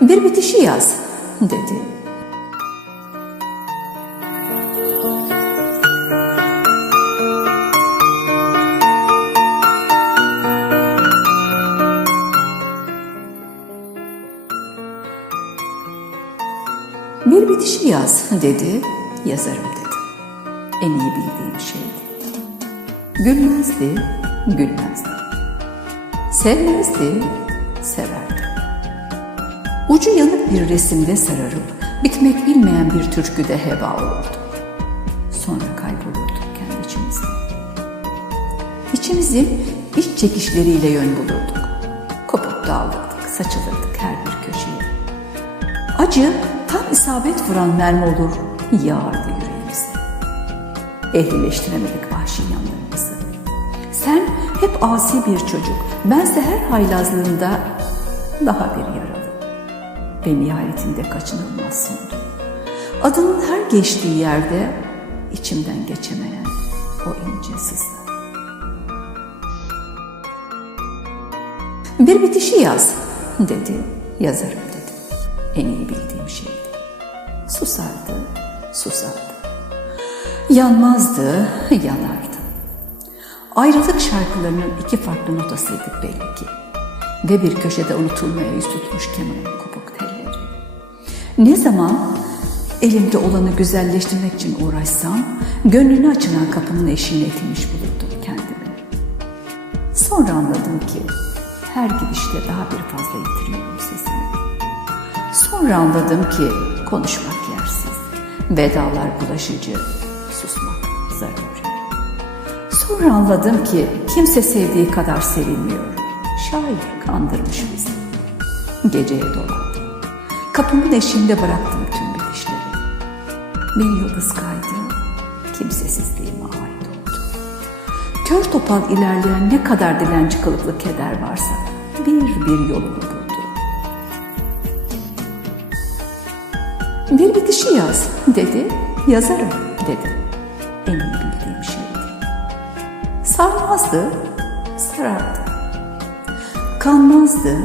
Bir bitişi yaz dedi. Bir bitişi yaz dedi, yazarım dedi. En iyi bildiğim şeydi. Gülmezdi, gülmezdi. Sevmezdi, severdi. Ucu yanık bir resimde sararıp bitmek bilmeyen bir türküde heba olurdu. Sonra kaybolurduk kendi içimizde. İçimizin iç çekişleriyle yön bulurduk. Kopup dağılırdık, saçılırdık her bir köşeye. Acı tam isabet vuran mermi olur, yağardı yüreğimize. Ehlileştiremedik vahşi yanlarımızı. Sen hep asi bir çocuk, bense her haylazlığında daha bir yaralı. Ve nihayetinde kaçınılmaz sondu. Adının her geçtiği yerde içimden geçemeyen o ince sızı. Bir bitişi yaz dedi, yazarım dedi. En iyi bildiğim şeydi. Susardı, susardı. Yanmazdı, yanardı. Ayrılık şarkılarının iki farklı notasıydık belli ki. Ve bir köşede unutulmaya yüz tutmuş kemanın kopuk. Ne zaman elimde olanı güzelleştirmek için uğraşsam, gönlünü açılan kapının eşiğine itilmiş bulurdum kendimi. Sonra anladım ki her gidişte daha bir fazla yitiriyorum sesimi. Sonra anladım ki konuşmak yersiz, vedalar bulaşıcı, susmak zaruri. Sonra anladım ki kimse sevdiği kadar sevilmiyor. Şair kandırmış bizi. Geceye dolandım. Kapımın eşiğinde bıraktım tüm bitişleri. Bir yıldız kaydı, kimsesizliğime ait oldu. Kör topal ilerleyen ne kadar dilenci kılıklı keder varsa bir bir yolunu buldu. Bir bitişi yaz dedi, yazarım dedi. En iyi bildiğim şeydi. Sarmazdı, sarardı. Kanmazdı,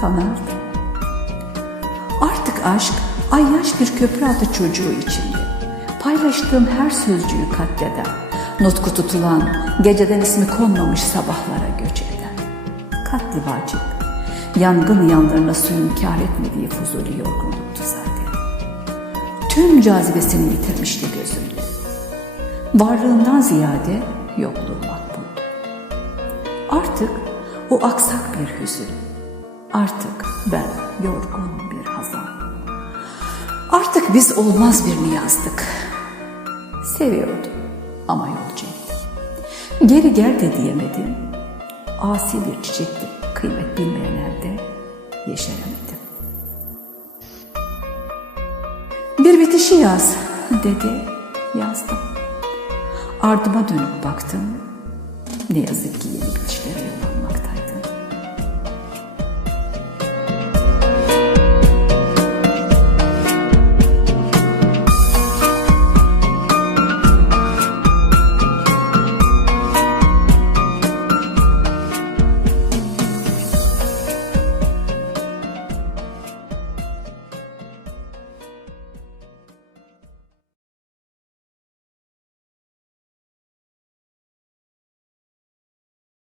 kanardı. Artık aşk ayyaş bir köprü altı çocuğu içinde. Paylaştığım her sözcüğü katleden, nutku tutulan, geceden ismi konmamış sabahlara göç eden. Katli vacip, yangın yanlarına suyun kar etmediği fuzuli yorgunluktu zaten. Tüm cazibesini yitirmişti gözümde. Varlığından ziyade yokluğu makbuldu. Artık o aksak bir hüzün. Artık ben yorgun bir hazan. Artık biz olmaz bir niyazdık. Seviyordum ama yolcuydu. Geri gel de diyemedim. Asi bir çiçekti kıymet bilmeyen elde yeşeremedim. Bir bitişi yaz dedi, yazdım. Ardıma dönüp baktım, ne yazık ki yeni bitişlere yol almaktaydım.